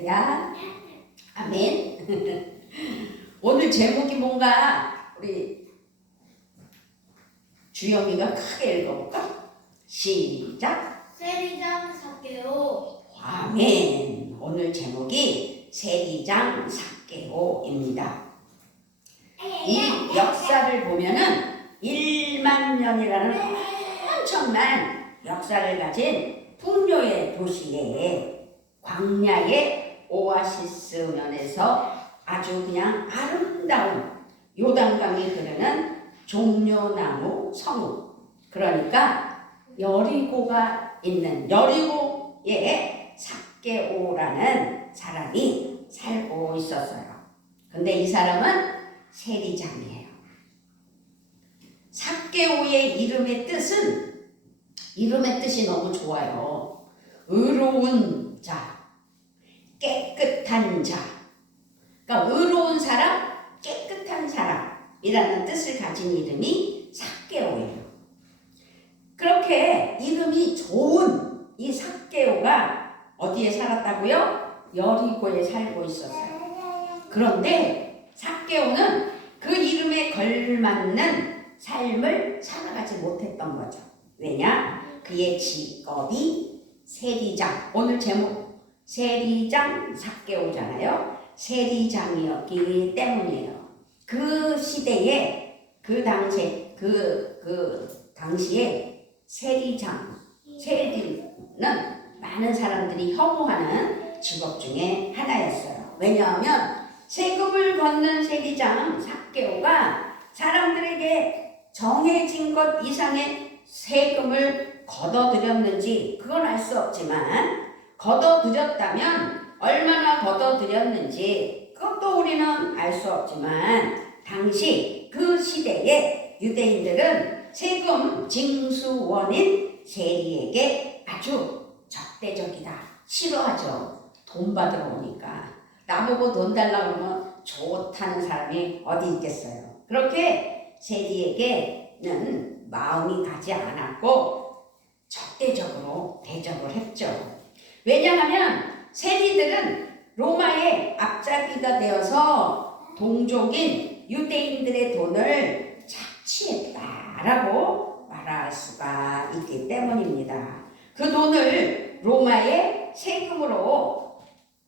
할렐루야. 아멘. 오늘 제목이 뭔가 우리 주영이가 크게 읽어볼까? 시작. 세리장 삭개오. 아멘. 오늘 제목이 세리장 삭개오입니다. 이 역사를 보면은 1만 년이라는 엄청난 역사를 가진 풍요의 도시에 광야의 오아시스 면에서 아주 그냥 아름다운 요단강이 흐르는 종려나무 성읍, 그러니까 여리고가 있는 여리고에 삭개오라는 사람이 살고 있었어요. 근데 이 사람은 세리장이에요. 삭개오의 이름의 뜻이 너무 좋아요. 의로운 자, 깨끗한 자. 그러니까 의로운 사람, 깨끗한 사람이라는 뜻을 가진 이름이 삭개오예요. 그렇게 이름이 좋은 이 삭개오가 어디에 살았다고요? 여리고에 살고 있었어요. 그런데 삭개오는 그 이름에 걸맞는 삶을 살아가지 못했던 거죠. 왜냐? 그의 직업이 세리장. 오늘 제목 세리장 삭개오잖아요. 세리장이었기 때문이에요. 그 시대에 그 당시에 세리는 많은 사람들이 혐오하는 직업 중에 하나였어요. 왜냐하면 세금을 걷는 세리장 삭개오가 사람들에게 정해진 것 이상의 세금을 걷어들였는지 그건 알 수 없지만, 걷어들였다면 얼마나 걷어들였는지 그것도 우리는 알 수 없지만, 당시 그 시대에 유대인들은 세금 징수원인 세리에게 아주 적대적이다, 싫어하죠. 돈 받으러 오니까. 나보고 돈 달라고 그러면 좋다는 사람이 어디 있겠어요. 그렇게 세리에게는 마음이 가지 않았고 적대적으로 대접을 했죠. 왜냐하면 세리들은 로마의 앞잡이가 되어서 동족인 유대인들의 돈을 착취했다라고 말할 수가 있기 때문입니다. 그 돈을 로마의 세금으로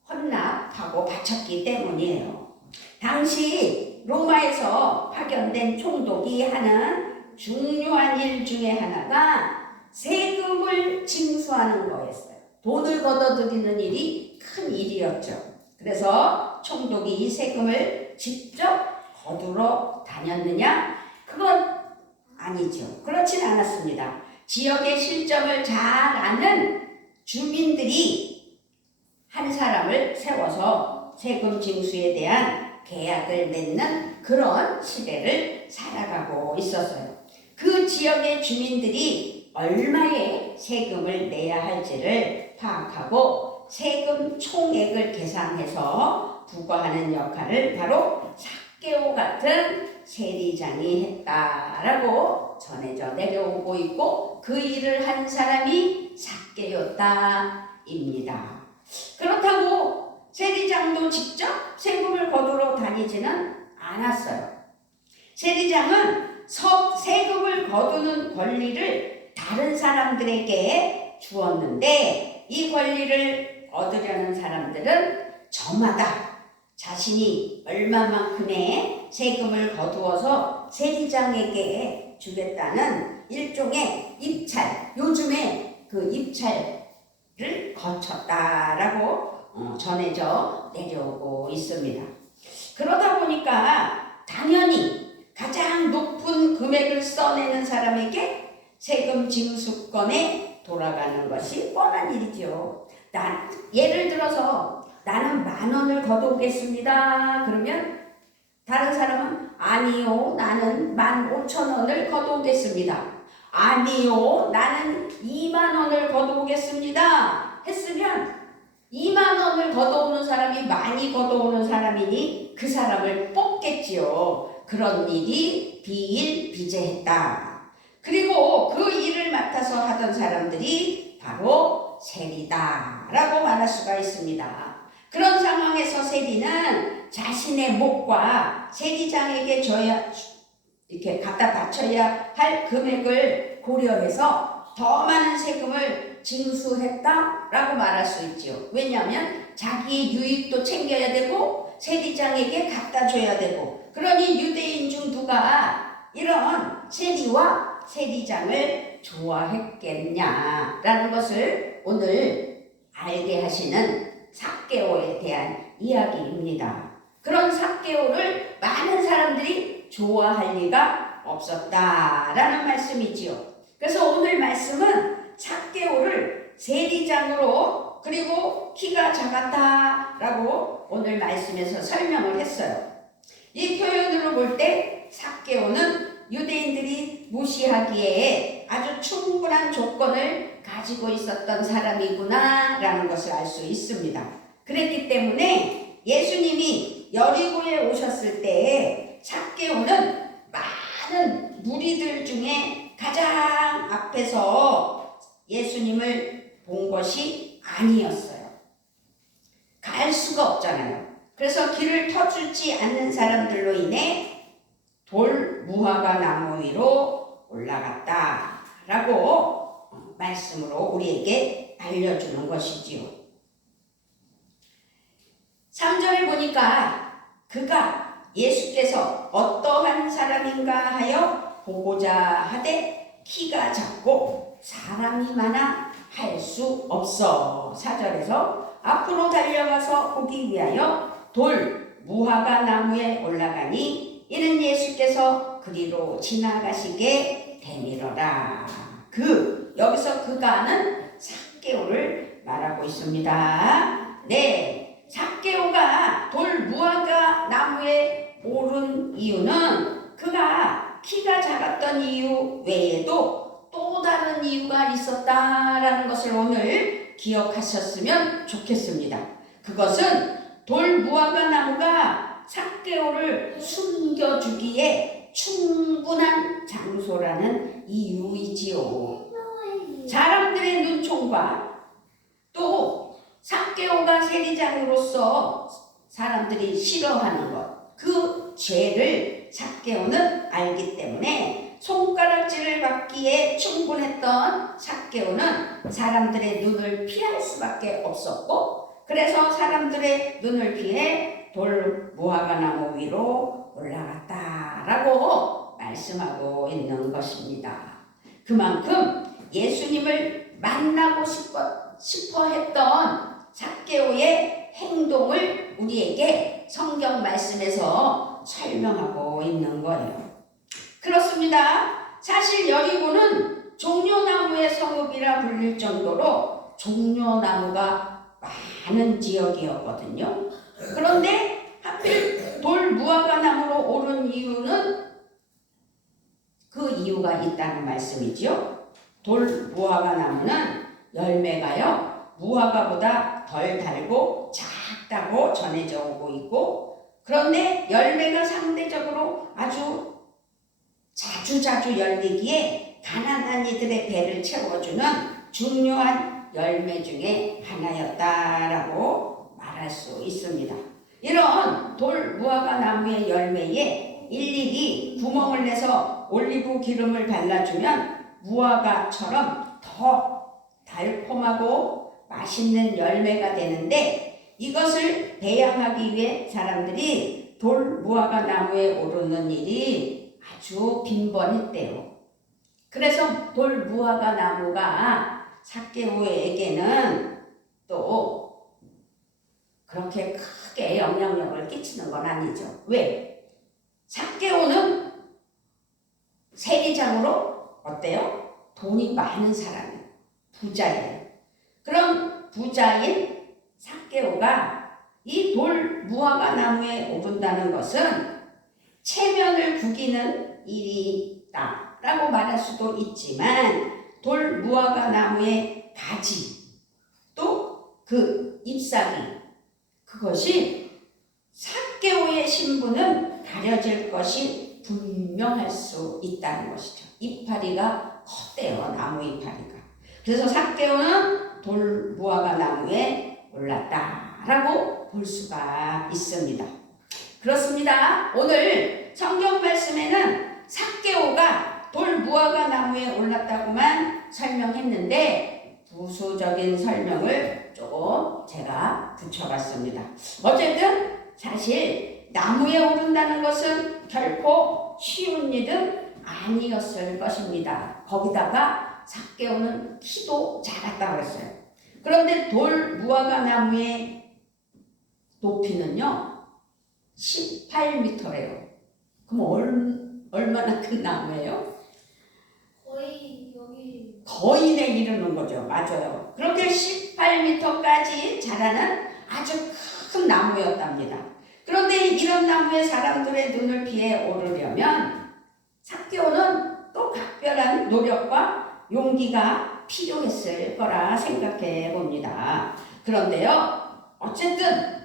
헌납하고 바쳤기 때문이에요. 당시 로마에서 파견된 총독이 하는 중요한 일 중에 하나가 세금을 징수하는 거였어요. 돈을 걷어들이는 일이 큰 일이었죠. 그래서 총독이 이 세금을 직접 거두러 다녔느냐? 그건 아니죠. 그렇진 않았습니다. 지역의 실정을 잘 아는 주민들이 한 사람을 세워서 세금 징수에 대한 계약을 맺는 그런 시대를 살아가고 있었어요. 그 지역의 주민들이 얼마의 세금을 내야 할지를 파악하고 세금 총액을 계산해서 부과하는 역할을 바로 삭개오 같은 세리장이 했다라고 전해져 내려오고 있고, 그 일을 한 사람이 삭개오다입니다. 그렇다고 세리장도 직접 세금을 거두러 다니지는 않았어요. 세리장은 세금을 거두는 권리를 다른 사람들에게 주었는데, 이 권리를 얻으려는 사람들은 저마다 자신이 얼마만큼의 세금을 거두어서 세리장에게 주겠다는 일종의 입찰, 요즘에 그 입찰을 거쳤다라고 전해져 내려오고 있습니다. 그러다 보니까 당연히 가장 높은 금액을 써내는 사람에게 세금 징수권에 돌아가는 것이 뻔한 일이죠. 예를 들어서 나는 10,000원을 걷어오겠습니다. 그러면 다른 사람은 아니요, 나는 15,000원을 걷어오겠습니다. 아니요, 나는 20,000원을 걷어오겠습니다. 했으면 20,000원을 걷어오는 사람이 많이 걷어오는 사람이니 그 사람을 뽑겠지요. 그런 일이 비일비재했다. 그리고 그 일을 맡아서 하던 사람들이 바로 세리다라고 말할 수가 있습니다. 그런 상황에서 세리는 자신의 목과 세리장에게 줘야 이렇게 갖다 바쳐야 할 금액을 고려해서 더 많은 세금을 징수했다라고 말할 수 있지요. 왜냐하면 자기 유익도 챙겨야 되고 세리장에게 갖다 줘야 되고, 그러니 유대인 중 누가 이런 세리와 세리장을 좋아했겠냐라는 것을 오늘 알게 하시는 삭개오에 대한 이야기입니다. 그런 삭개오를 많은 사람들이 좋아할 리가 없었다라는 말씀이지요. 그래서 오늘 말씀은 삭개오를 세리장으로, 그리고 키가 작았다라고 오늘 말씀에서 설명을 했어요. 이 표현으로 볼 때 삭개오는 유대인들이 무시하기에 아주 충분한 조건을 가지고 있었던 사람이구나 라는 것을 알 수 있습니다. 그랬기 때문에 예수님이 여리고에 오셨을 때 삭개오는 많은 무리들 중에 가장 앞에서 예수님을 본 것이 아니었어요. 갈 수가 없잖아요. 그래서 길을 터주지 않는 사람들로 인해 돌 무화과 나무 위로 올라갔다라고 말씀으로 우리에게 알려주는 것이지요. 3절을 보니까 그가 예수께서 어떠한 사람인가 하여 보고자 하되 키가 작고 사람이 많아 할 수 없어. 4절에서 앞으로 달려가서 보기 위하여 돌 무화과 나무에 올라가니 이는 예수께서 그리로 지나가시게 되밀어라. 여기서 그가는 삭개오를 말하고 있습니다. 네, 삭개오가 돌 무화과 나무에 오른 이유는 그가 키가 작았던 이유 외에도 또 다른 이유가 있었다라는 것을 오늘 기억하셨으면 좋겠습니다. 그것은 돌 무화과 나무가 삭개오를 숨겨주기에 충분한 장소라는 이유이지요. 사람들의 눈총과 또 삭개오가 세리장으로서 사람들이 싫어하는 것, 그 죄를 삭개오는 알기 때문에 손가락질을 받기에 충분했던 삭개오는 사람들의 눈을 피할 수밖에 없었고, 그래서 사람들의 눈을 피해 돌 무화과 나무 위로 올라갔다라고 말씀하고 있는 것입니다. 그만큼 예수님을 만나고 싶어 했던 삭개오의 행동을 우리에게 성경 말씀에서 설명하고 있는 거예요. 그렇습니다. 사실 여리고는 종려나무의 성읍이라 불릴 정도로 종려나무가 많은 지역이었거든요. 그런데 하필 돌 무화과 나무로 오른 이유는 그 이유가 있다는 말씀이지요. 돌 무화과 나무는 열매가요 무화과보다 덜 달고 작다고 전해져 오고 있고, 그런데 열매가 상대적으로 아주 자주 열리기에 가난한 이들의 배를 채워주는 중요한 열매 중에 하나였다라고 말할 수 있습니다. 이런 돌 무화과 나무의 열매에 일일이 구멍을 내서 올리브 기름을 발라주면 무화과처럼 더 달콤하고 맛있는 열매가 되는데, 이것을 배양하기 위해 사람들이 돌 무화과 나무에 오르는 일이 아주 빈번했대요. 그래서 돌 무화과 나무가 삭개오에게는 또 그렇게 크게 영향력을 끼치는 건 아니죠. 왜? 삭개오는 세리장으로 어때요? 돈이 많은 사람이에요. 부자예요. 그런 부자인 삭개오가 이 돌 무화과 나무에 오른다는 것은 체면을 구기는 일이다 라고 말할 수도 있지만, 돌 무화과 나무의 가지 또 그 잎사귀, 그것이 삭개오의 신분은 가려질 것이 분명할 수 있다는 것이죠. 이파리가 컸대요. 나무 이파리가. 그래서 삭개오는 돌 무화과 나무에 올랐다라고 볼 수가 있습니다. 그렇습니다. 오늘 성경 말씀에는 삭개오가 돌 무화과 나무에 올랐다고만 설명했는데 부수적인 설명을 조금 제가 붙여봤습니다. 어쨌든 사실 나무에 오른다는 것은 결코 쉬운 일은 아니었을 것입니다. 거기다가 삭개오는 키도 작았다고 했어요. 그런데 돌 무화과 나무의 높이는요 18m래요. 그럼 얼마나 큰 나무예요? 거의 여기 거인에 이르는 거죠. 맞아요. 그렇게 18m까지 자라는 아주 큰 나무였답니다. 그런데 이런 나무에 사람들의 눈을 피해 오르려면 삭개오는 또 각별한 노력과 용기가 필요했을 거라 생각해 봅니다. 그런데요, 어쨌든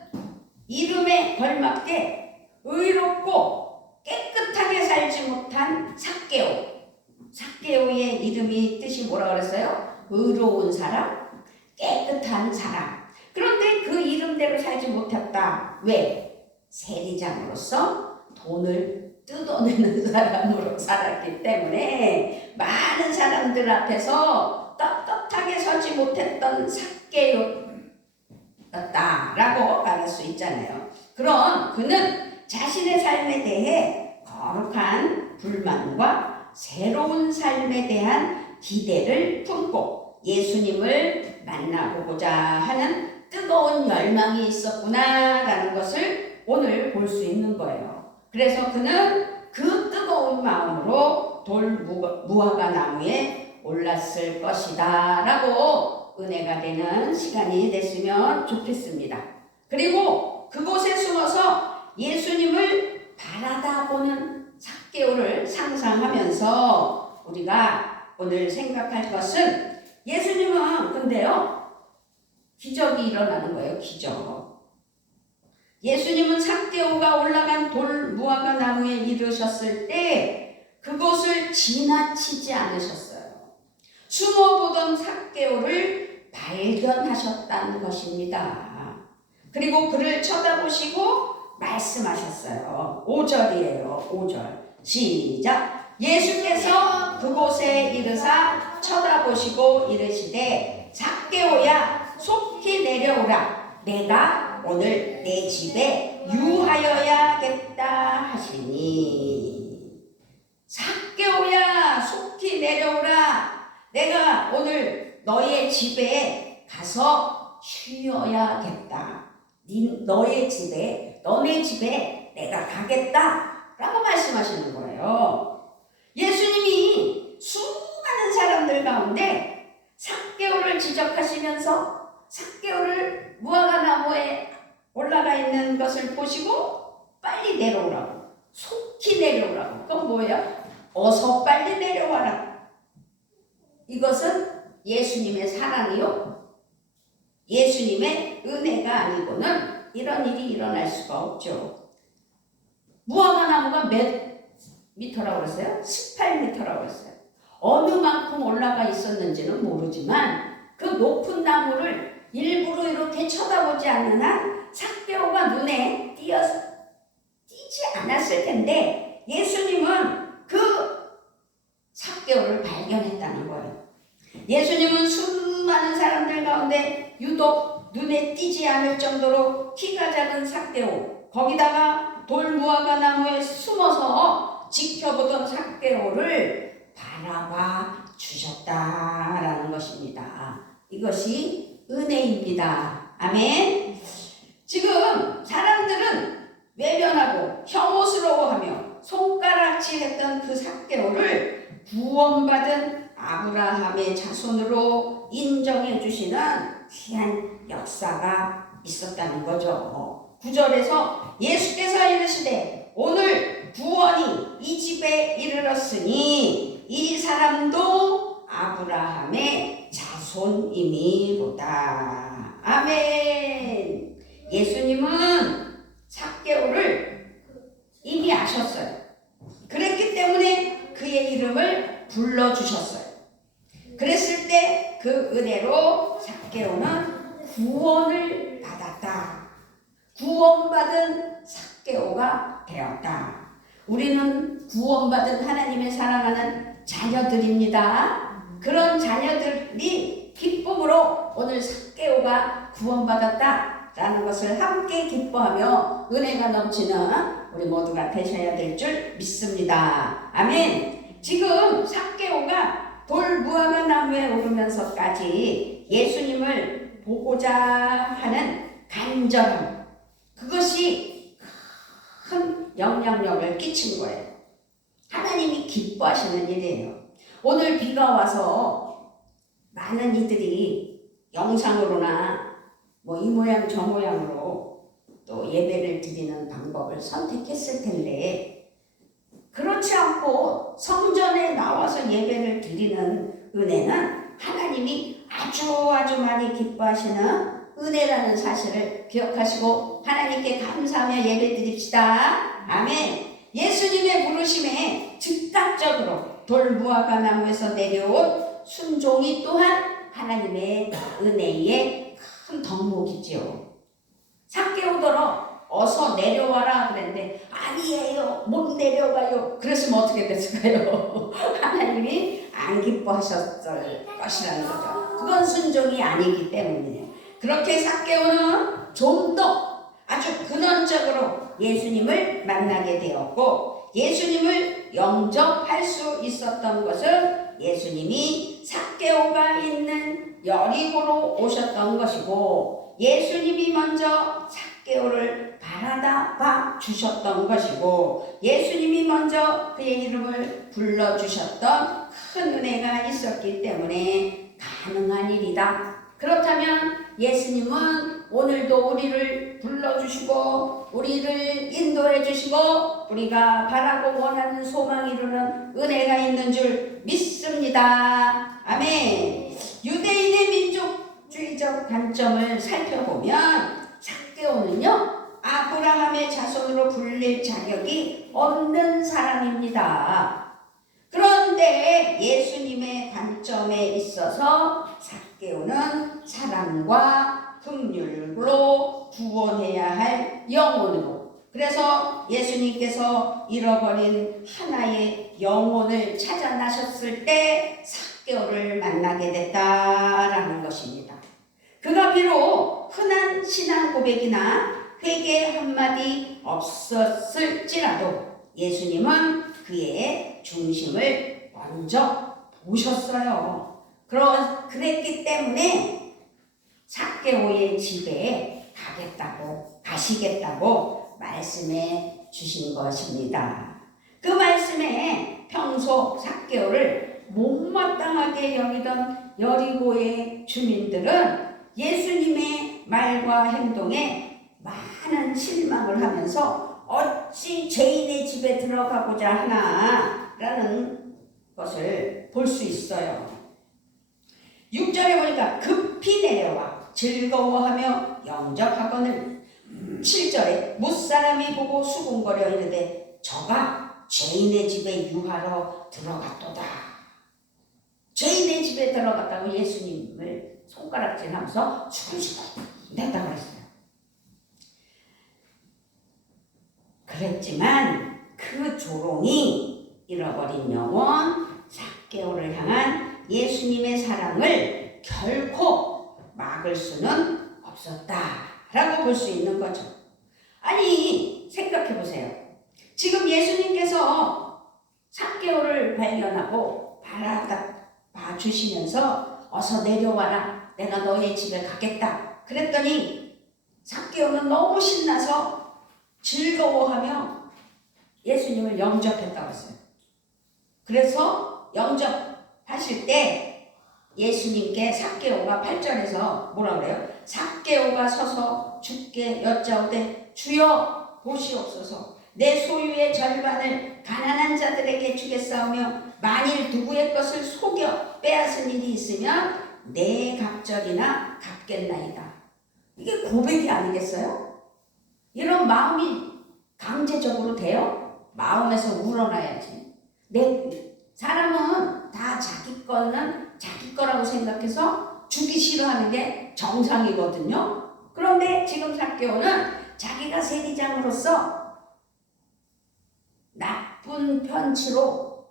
이름에 걸맞게 의롭고 깨끗하게 살지 못한 삭개오의 이름이 뜻이 뭐라 그랬어요? 의로운 사람, 깨끗한 사람. 그런데 그 이름대로 살지 못했다. 왜? 세리장으로서 돈을 뜯어내는 사람으로 살았기 때문에 많은 사람들 앞에서 떳떳하게 서지 못했던 삭개오였다라고 말할 수 있잖아요. 그럼 그는 자신의 삶에 대해 거룩한 불만과 새로운 삶에 대한 기대를 품고 예수님을 만나보고자 하는 뜨거운 열망이 있었구나라는 것을 오늘 볼 수 있는 거예요. 그래서 그는 그 뜨거운 마음으로 돌 무화과 나무에 올랐을 것이다 라고 은혜가 되는 시간이 됐으면 좋겠습니다. 그리고 그곳에 숨어서 예수님을 바라다 보는 삭개오를 상상하면서 우리가 오늘 생각할 것은 예수님은 근데요 기적이 일어나는 거예요. 기적. 예수님은 삭개오가 올라간 돌 무화과 나무에 이르셨을 때 그곳을 지나치지 않으셨어요. 숨어보던 삭개오를 발견하셨다는 것입니다. 그리고 그를 쳐다보시고 말씀하셨어요. 5절이에요. 5절. 시작. 예수께서 그곳에 이르사 쳐다보시고 이르시되 삭개오야 속히 내려오라. 내가 오늘 내 집에 유하여야겠다 하시니. 삭개오야 속히 내려오라. 내가 오늘 너의 집에 가서 쉬어야겠다. 너네 집에 내가 가겠다 라고 말씀하시는 거예요. 예수님이 수많은 사람들 가운데 삭개오를 지적하시면서 삭개오를 무화과 나무에 올라가 있는 것을 보시고 빨리 내려오라고, 속히 내려오라고. 그건 뭐예요? 어서 빨리 내려와라. 이것은 예수님의 사랑이요, 예수님의 은혜가 아니고는 이런 일이 일어날 수가 없죠. 무화과 나무가 몇 미터라고 그랬어요? 18미터라고 그랬어요. 어느 만큼 올라가 있었는지는 모르지만 그 높은 나무를 일부러 이렇게 쳐다보지 않는 한 삭개오가 눈에 띄지 않았을 텐데 예수님은 그 삭개오를 발견했다는 거예요. 예수님은 수많은 사람들 가운데 유독 눈에 띄지 않을 정도로 키가 작은 삭개오, 거기다가 돌무화과 나무에 숨어서 지켜보던 삭개오를 바라봐 주셨다라는 것입니다. 이것이 은혜입니다. 아멘. 지금 사람들은 외면하고 혐오스러워하며 손가락질했던 그 삭개오를 구원받은 아브라함의 자손으로 인정해 주시는 귀한 역사가 있었다는 거죠. 9절에서 예수께서 이르시되 오늘 구원이 이 집에 이르렀으니 이 사람도 아브라함의 자손이미로다. 아멘. 예수님은 삭개오를 이미 아셨어요. 그랬기 때문에 그의 이름을 불러주셨어요. 그랬을 때 그 은혜로 삭개오는 구원을 받았다. 구원받은 삭개오가 되었다. 우리는 구원받은 하나님의 사랑하는 자녀들입니다. 그런 자녀들이 기쁨으로 오늘 삭개오가 구원받았다라는 것을 함께 기뻐하며 은혜가 넘치는 우리 모두가 되셔야 될 줄 믿습니다. 아멘. 지금 삭개오가 돌무화과 나무에 오르면서까지 예수님을 보고자 하는 간절함, 그것이 큰 영향력을 끼친 거예요. 하나님이 기뻐하시는 일이에요. 오늘 비가 와서 많은 이들이 영상으로나 뭐 이 모양 저 모양으로 또 예배를 드리는 방법을 선택했을 텐데, 그렇지 않고 성전에 나와서 예배를 드리는 은혜는 하나님이 아주 많이 기뻐하시는 은혜라는 사실을 기억하시고 하나님께 감사하며 예배 드립시다. 아멘. 예수님의 부르심에 즉각적으로 돌무화과 나무에서 내려온 순종이 또한 하나님의 은혜의 큰 덕목이지요. 삭개오더러 어서 내려와라 그랬는데 아니에요, 못 내려가요. 그랬으면 어떻게 됐을까요? 하나님이 안 기뻐하셨을 것이라는 거죠. 그건 순종이 아니기 때문이에요. 그렇게 삭개오는 좀 더 아주 근원적으로 예수님을 만나게 되었고, 예수님을 영접할 수 있었던 것은 예수님이 삭개오가 있는 여리고로 오셨던 것이고, 예수님이 먼저 삭개오를 바라다 봐 주셨던 것이고, 예수님이 먼저 그의 이름을 불러주셨던 큰 은혜가 있었기 때문에 가능한 일이다. 그렇다면 예수님은 오늘도 우리를 불러주시고 우리를 인도해 주시고 우리가 바라고 원하는 소망 이루는 은혜가 있는 줄 믿습니다. 아멘. 유대인의 민족주의적 관점을 살펴보면 삭개오는요, 아브라함의 자손으로 불릴 자격이 없는 사람입니다. 그런데 예수님의 관점에 있어서 삭개오는 사랑과 긍휼로 구원해야 할 영혼으로, 그래서 예수님께서 잃어버린 하나의 영혼을 찾아 나셨을 때 삭개오를 만나게 됐다라는 것입니다. 그가 비록 흔한 신앙 고백이나 회개 한마디 없었을지라도 예수님은 그의 중심을 먼저 보셨어요. 그랬기 때문에 삭개오의 집에 가시겠다고 말씀해 주신 것입니다. 그 말씀에 평소 삭개오를 못마땅하게 여기던 여리고의 주민들은 예수님의 말과 행동에 많은 실망을 하면서 어찌 죄인의 집에 들어가고자 하나라는 것을 볼 수 있어요. 6절에 보니까 급히 내려와 즐거워하며 영접하거늘, 7절에 무사람이 보고 수군거려 이르되 저가 죄인의 집에 유하러 들어갔도다. 죄인의 집에 들어갔다고 예수님을 손가락질하면서 수근수근 냈다고 그랬어요. 그랬지만 그 조롱이 잃어버린 영혼 삭개오를 향한 예수님의 사랑을 결코 막을 수는 없었다라고 볼 수 있는 거죠. 아니, 생각해 보세요. 지금 예수님께서 삭개오를 발견하고 바라다 봐주시면서 어서 내려와라, 내가 너의 집에 가겠다 그랬더니 삭개오는 너무 신나서 즐거워하며 예수님을 영접했다고 했어요. 그래서 영접하실 때 예수님께 삭개오가 8절에서 뭐라 그래요? 삭개오가 서서 주께 여짜오되 주여 보시옵소서, 내 소유의 절반을 가난한 자들에게 주겠사오며 만일 누구의 것을 속여 빼앗은 일이 있으면 내 갑절이나 갚겠나이다. 이게 고백이 아니겠어요? 이런 마음이 강제적으로 돼요? 마음에서 우러나야지. 사람은 다 자기 거는 자기 거라고 생각해서 주기 싫어하는 게 정상이거든요. 그런데 지금 삭개오는 자기가 세리장으로서 나쁜 편치로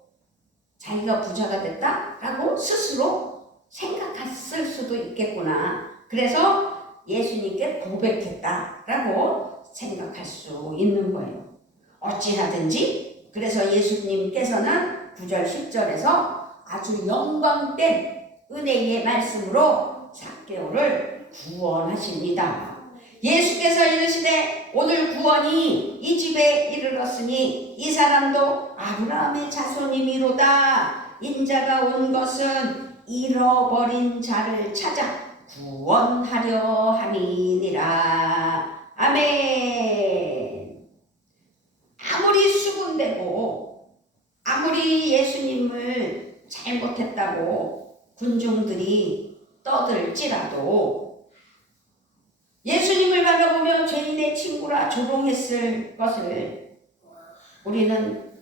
자기가 부자가 됐다라고 스스로 생각했을 수도 있겠구나. 그래서 예수님께 고백했다라고 생각할 수 있는 거예요. 어찌하든지 그래서 예수님께서는 9절 10절에서 아주 영광된 은혜의 말씀으로 삭개오를 구원하십니다. 예수께서 이르시되 오늘 구원이 이 집에 이르렀으니 이 사람도 아브라함의 자손이미로다. 인자가 온 것은 잃어버린 자를 찾아 구원하려 함이니라. 아멘. 아무리 수군대고 아무리 예수님을 잘못했다고 군중들이 떠들지라도 예수님을 바라보며 죄인의 친구라 조롱했을 것을 우리는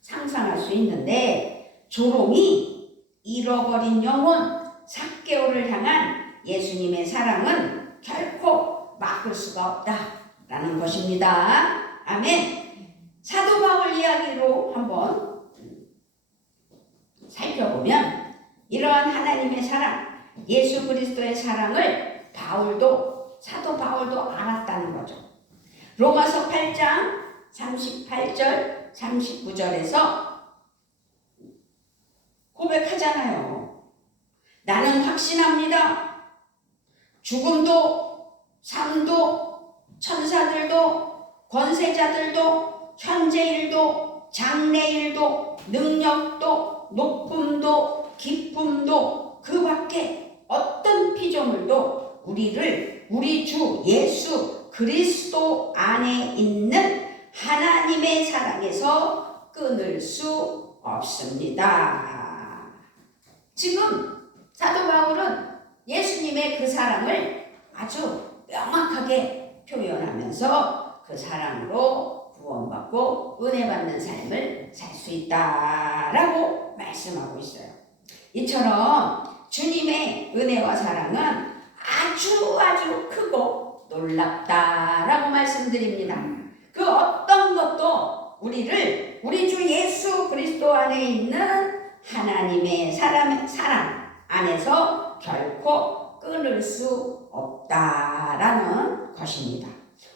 상상할 수 있는데, 조롱이 잃어버린 영혼 삭개오를 향한 예수님의 사랑은 결코 막을 수가 없다라는 것입니다. 아멘. 사도 바울 이야기로 한번 살펴보면 이러한 하나님의 사랑, 예수 그리스도의 사랑을 사도 바울도 알았다는 거죠. 로마서 8장 38절 39절에서 고백하잖아요. 나는 확신합니다. 죽음도 삶도 천사들도 권세자들도 현재일도 장래일도 능력도 높음도 기쁨도 그 밖에 어떤 피조물도 우리 주 예수 그리스도 안에 있는 하나님의 사랑에서 끊을 수 없습니다. 지금 사도 바울은 예수님의 그 사랑을 아주 명확하게 표현하면서 그 사랑으로 구원받고 은혜 받는 삶을 살 수 있다라고 말씀하고 있어요. 이처럼 주님의 은혜와 사랑은 아주 크고 놀랍다라고 말씀드립니다. 그 어떤 것도 우리 주 예수 그리스도 안에 있는 하나님의 사랑 안에서 결코 끊을 수 없다라는 것입니다.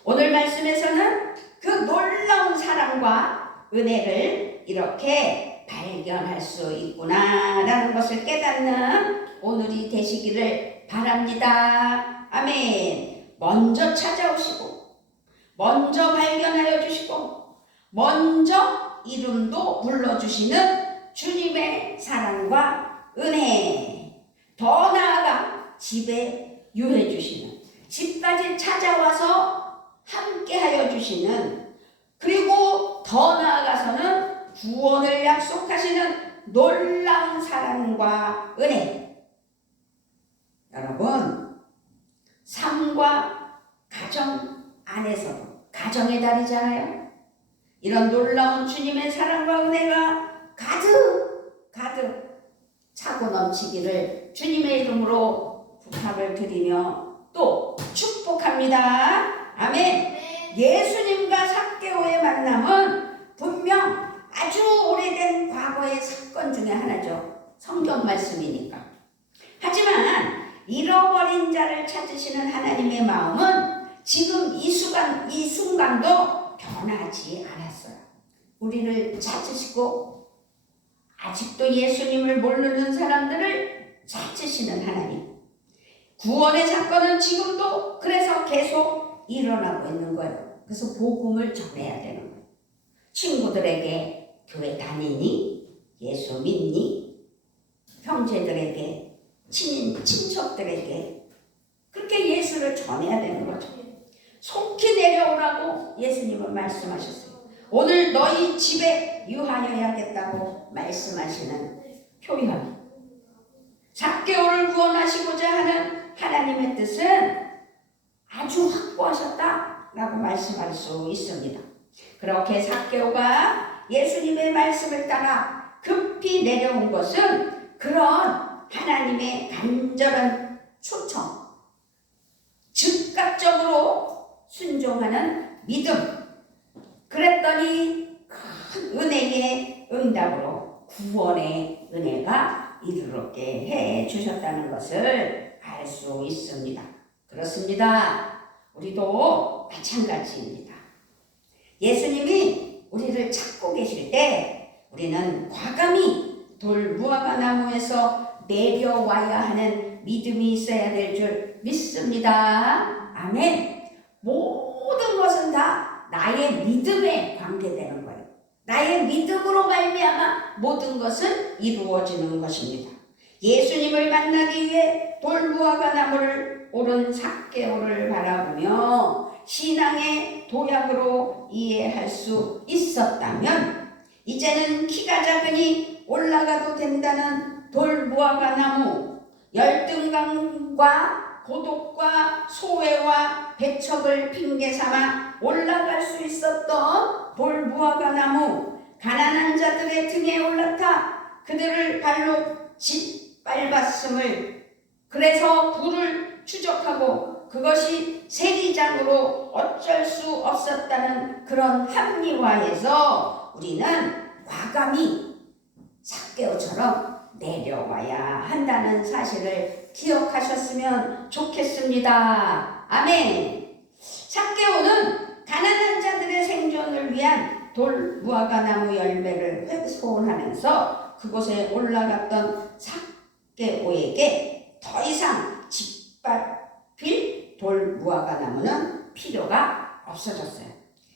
오늘 말씀에서는 그 놀라운 사랑과 은혜를 이렇게 발견할 수 있구나라는 것을 깨닫는 오늘이 되시기를 바랍니다. 아멘. 먼저 찾아오시고 먼저 발견하여 주시고 먼저 이름도 불러주시는 주님의 사랑과 은혜, 더 나아가 집에 유해 주시는, 집까지 찾아와서 함께하여 주시는, 그리고 더 나아가서는 구원을 약속하시는 놀라운 사랑과 은혜. 여러분, 삶과 가정 안에서도, 가정의 달이잖아요. 이런 놀라운 주님의 사랑과 은혜가 가득 차고 넘치기를 주님의 이름으로 부탁을 드리며 또 축복합니다. 아멘. 예수님과 삭개오의 만남은 분명 아주 오래된 과거의 사건 중에 하나죠. 성경 말씀이니까. 하지만 잃어버린 자를 찾으시는 하나님의 마음은 지금 이 순간도 변하지 않았어요. 우리를 찾으시고 아직도 예수님을 모르는 사람들을 찾으시는 하나님. 구원의 사건은 지금도 그래서 계속 일어나고 있는 거예요. 그래서 복음을 전해야 되는 거예요. 친구들에게 교회 다니니? 예수 믿니? 형제들에게, 친척들에게 그렇게 예수를 전해야 되는 거죠. 속히 내려오라고 예수님은 말씀하셨어요. 오늘 너희 집에 유하여야겠다고 말씀하시는 표현. 삭개오를 구원하시고자 하는 하나님의 뜻은 아주 확고하셨다라고 말씀할 수 있습니다. 그렇게 삭개오가 예수님의 말씀을 따라 급히 내려온 것은 그런 하나님의 간절한 초청, 즉각적으로 순종하는 믿음. 그랬더니 큰 은혜의 응답으로 구원의 은혜가 이르게 해 주셨다는 것을 알 수 있습니다. 그렇습니다. 우리도 마찬가지입니다. 예수님이 우리를 찾고 계실 때 우리는 과감히 돌 무화과 나무에서 내려와야 하는 믿음이 있어야 될 줄 믿습니다. 아멘. 모든 것은 다 나의 믿음에 관계되는 거예요. 나의 믿음으로 말미암아 모든 것은 이루어지는 것입니다. 예수님을 만나기 위해 돌 무화과 나무를 오른 삭개오를 바라보며 신앙의 도약으로 이해할 수 있었다면 이제는 키가 작으니 올라가도 된다는 돌 무화과 나무, 열등감과 고독과 소외와 배척을 핑계삼아 올라갈 수 있었던 돌 무화과 나무, 가난한 자들의 등에 올라타 그들을 발로 짓밟았음을, 그래서 불을 추적하고 그것이 세리장으로 어쩔 수 없었다는 그런 합리화에서 우리는 과감히 삭개오처럼 내려와야 한다는 사실을 기억하셨으면 좋겠습니다. 아멘. 삭개오는 가난한 자들의 생존을 위한 돌 무화과 나무 열매를 훼손하면서 그곳에 올라갔던 삭개오에게 더 이상 짓밟힐 돌 무화과 나무는 필요가 없어졌어요.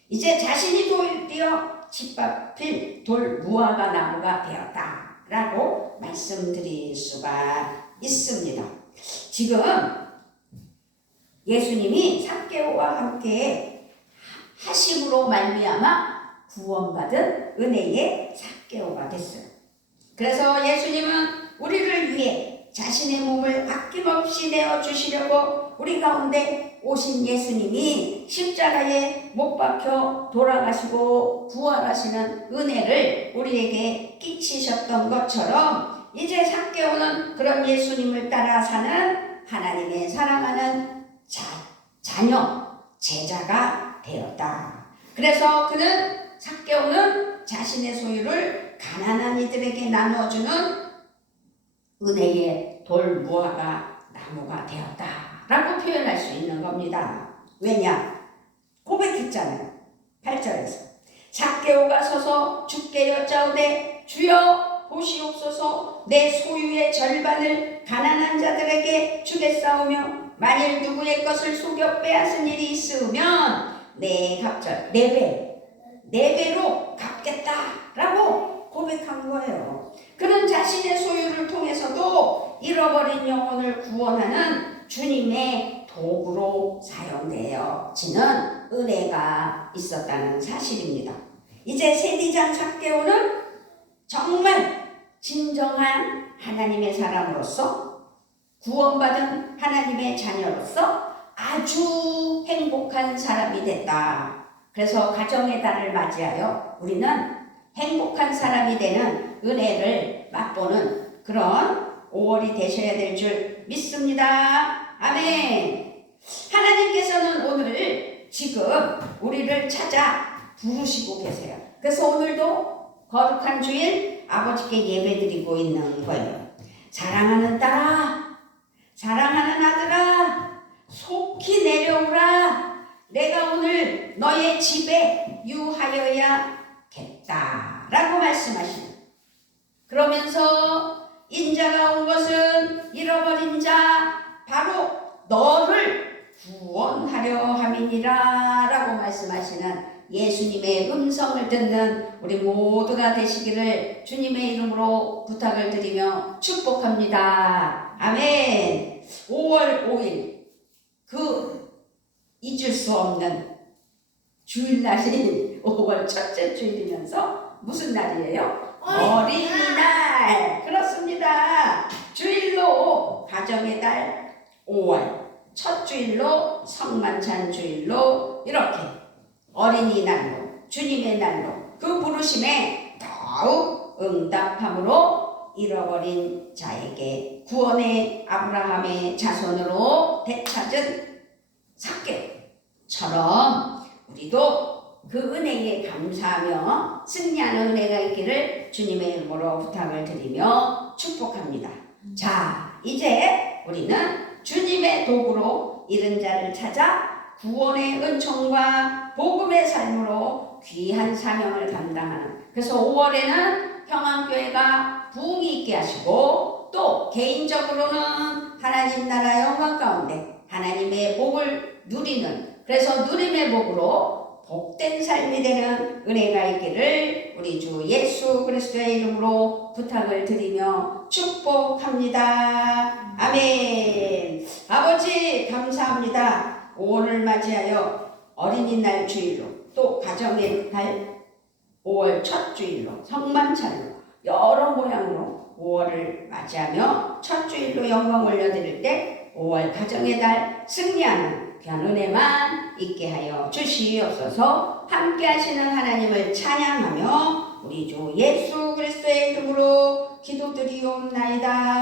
이제 자신이 도리어 짓밟힐 돌 무화과 나무가 되었다라고 말씀드릴 수가 있습니다. 지금 예수님이 삭개오와 함께 하심으로 말미암아 구원받은 은혜의 삭개오가 됐어요. 그래서 예수님은 우리를 위해 자신의 몸을 아낌없이 내어주시려고 우리 가운데 오신 예수님이 십자가에 못 박혀 돌아가시고 부활하시는 은혜를 우리에게 끼치셨던 것처럼 이제 삭개오는 그런 예수님을 따라 사는 하나님의 사랑하는 자녀, 제자가 되었다. 그래서 삭개오는 자신의 소유를 가난한 이들에게 나누어주는 은혜의 돌 무화과 나무가 되었다라고 표현할 수 있는 겁니다. 왜냐? 고백했잖아요. 8절에서 삭개오가 서서 주께 여짜오되 주여 보시옵소서, 내 소유의 절반을 가난한 자들에게 주겠사오며 만일 누구의 것을 속여 빼앗은 일이 있으면 네 배로 갚겠다라고 고백한 거예요. 그는 자신의 소유를 통해서도 잃어버린 영혼을 구원하는 주님의 도구로 사용되어지는 은혜가 있었다는 사실입니다. 이제 세리장 삭개오는 정말 진정한 하나님의 사람으로서, 구원받은 하나님의 자녀로서 아주 행복한 사람이 됐다. 그래서 가정의 달을 맞이하여 우리는 행복한 사람이 되는 은혜를 맛보는 그런 5월이 되셔야 될 줄 믿습니다. 아멘. 하나님께서는 오늘 지금 우리를 찾아 부르시고 계세요. 그래서 오늘도 거룩한 주일 아버지께 예배드리고 있는 거예요. 사랑하는 딸아, 사랑하는 아들아, 속히 내려오라. 내가 오늘 너의 집에 유하여야겠다 라고 말씀하시는, 그러면서 인자가 온 것은 잃어버린 자 바로 너를 구원하려 함이니라 라고 말씀하시는 예수님의 음성을 듣는 우리 모두가 되시기를 주님의 이름으로 부탁을 드리며 축복합니다. 아멘. 5월 5일 잊을 수 없는 주일날이 5월 첫째 주일이면서 무슨 날이에요? 어린이날. 그렇습니다. 주일로 가정의 달 5월, 첫 주일로 성만찬 주일로 이렇게 어린이날로, 주님의 날로 그 부르심에 더욱 응답함으로 잃어버린 자에게 구원의 아브라함의 자손으로 되찾은 삭개오처럼 것처럼 우리도 그 은혜에 감사하며 승리하는 은혜가 있기를 주님의 이름으로 부탁을 드리며 축복합니다. 자, 이제 우리는 주님의 도구로 잃은 자를 찾아 구원의 은총과 복음의 삶으로 귀한 사명을 감당하는, 그래서 5월에는 평안교회가 부흥이 있게 하시고 또 개인적으로는 하나님 나라 영광 가운데 하나님의 복을 누리는, 그래서 누림의 복으로 복된 삶이 되는 은혜가 있기를 우리 주 예수 그리스도의 이름으로 부탁을 드리며 축복합니다. 아멘. 아버지 감사합니다. 5월을 맞이하여 어린이날 주일로 또 가정의 달 5월 첫 주일로 성만찬으로 여러 모양으로 5월을 맞이하며 첫 주일로 영광 올려드릴 때 5월 가정의 달 승리하는 귀한 은혜만 있게 하여 주시옵소서. 함께 하시는 하나님을 찬양하며 우리 주 예수 그리스도의 이름으로 기도드리옵나이다.